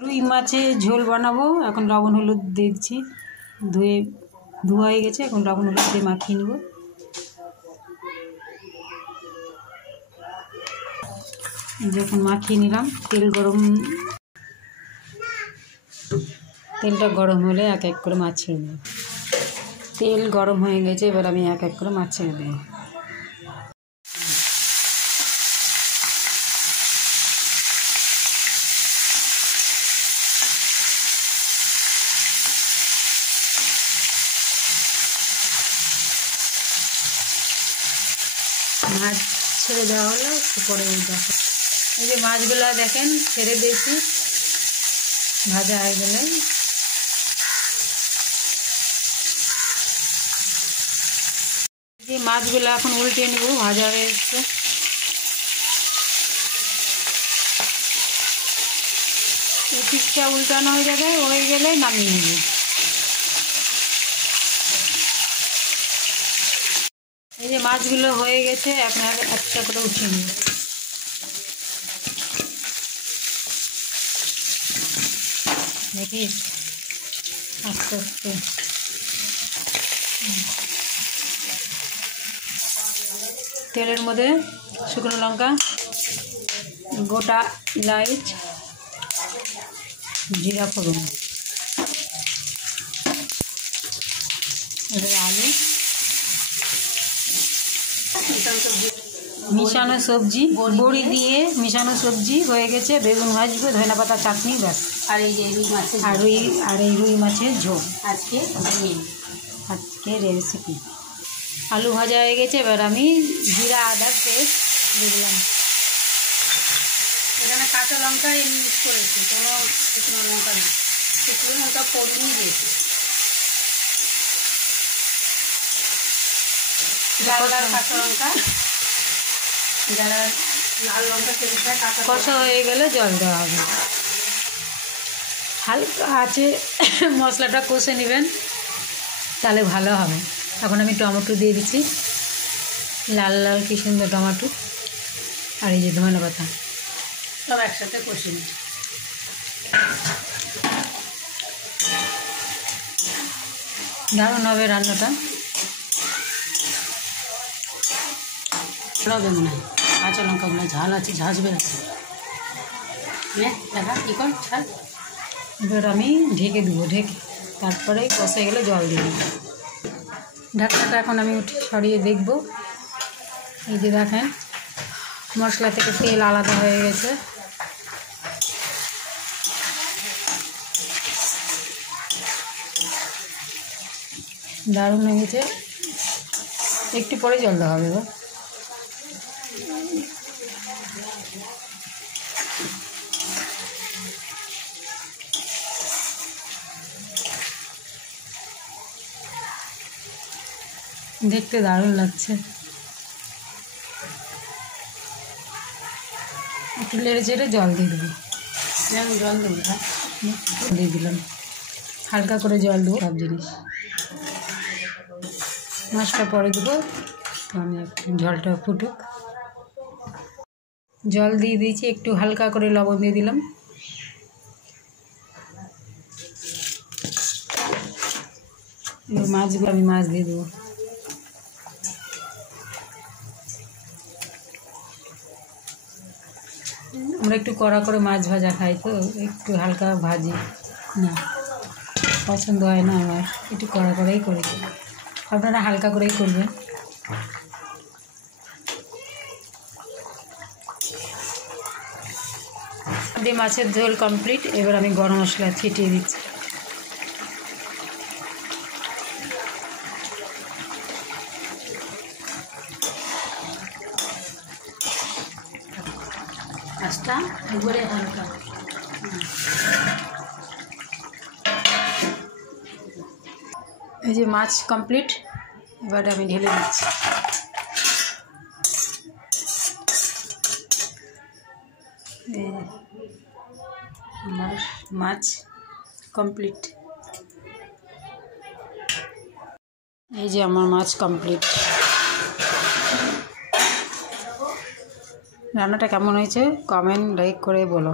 রুই মাছের ঝোল বানাবো। এখন লবণ হলুদ দিচ্ছি, ধোয়া হয়ে গেছে। এখন লবণ হলুদ দিয়ে মাখিয়ে নেব। যখন মাখিয়ে নিলাম, তেলটা গরম হলে এক এক করে মাছ ছেড়ে দেব। তেল গরম হয়ে গেছে, এবার আমি এক এক করে মাছ ছেড়ে দেব। মাছ ছেড়ে দেওয়া হলো, পরে দেখো এই যে মাছগুলো দেখেন ছেড়ে দিয়েছি, ভাজা হয়ে গেলে যে মাছগুলো এখন উল্টে নেব। ভাজা হয়ে এসছে, এই পিসটা উল্টানো হয়ে যাবে, হয়ে গেলে নামিয়ে নেব। এই যে মাছগুলো হয়ে গেছে, এখন একটা করে উঠিয়ে নেব। দেখি আস্তে আস্তে তেলের মধ্যে শুকনো লঙ্কা, গোটা এলাচ, জিরা ফোড়ন, এবারে আলু, মিশানো সবজি, বড়ি দিয়ে মিশানো সবজি হয়ে গেছে। বেগুন ভাজবো, ধনে পাতা চাটনি, ব্যাস। আর এই যে রুই মাছের রুই মাছের ঝোল আজকে রেসিপি। আলু ভাজা হয়ে গেছে, এবার আমি জিরা আদা পেস্ট দিলাম। এখানে কাঁচা লঙ্কা ইউজ করেছি, কোনো শুকনো লঙ্কা নেই। শুকনো লঙ্কা ফোড়ন দিয়েছি, কাঁচা লঙ্কা, যারা লাল লঙ্কা খেতে চায় কাঁচা কষা হয়ে গেলে জল দেওয়া হবে। হালকা আছে মশলাটা কষে নেবেন, তাহলে ভালো হবে। এখন আমি টমেটো দিয়ে দিচ্ছি, লাল লাল কি সুন্দর টমেটো, আর এই যে ধনে পাতা, সব একসাথে কষে নিই। দারুণ হবে রান্নাটা। হবে মনে হয়, কাঁচা লঙ্কা মনে হয় ঝাল আছে, ঝাঁঝবে আছে। দেখা কী কর ঝাল। এবার আমি ঢেকে দেবো, তারপরে কষে গেলে জল দিয়ে দেবো। ঢাকনাটা এখন আমি সরিয়ে দেখব। এই যে দেখেন মশলা থেকে তেল আলাদা হয়ে গেছে। দারুণ লেগেছে, একটু পরে জল দেওয়া হবে। এবার দেখতে দারুণ লাগছে, একটু নেড়ে চেড়ে জল দিয়ে দেবো। জল দেবো, দিয়ে দিলাম, হালকা করে জল দেবো সব জিনিস। মাছটা পরে দেবো, আমি জলটা ফুটুক। জল দিয়ে দিয়েছি, একটু হালকা করে লবণ দিয়ে দিলাম। মাছগুলো আমি মাছ দিয়ে দেবো। আমরা একটু কড়া করে মাছ ভাজা খাই, তো একটু হালকা ভাজি না, পছন্দ হয় না আমার, একটু কড়া করেই করি। আপনারা হালকা করেই করবেন। মাছের ঝোল কমপ্লিট। এবার আমি গরম মশলা ছিটিয়ে দিচ্ছি। আঁচটা একবারে হালকা। এই যে মাছ কমপ্লিট, এবার আমি ঢেলে দিচ্ছি। আমার মাছ কমপ্লিট। এই যে আমার মাছ কমপ্লিট। রান্নাটা কেমন হয়েছে কমেন্ট লাইক করে বলো।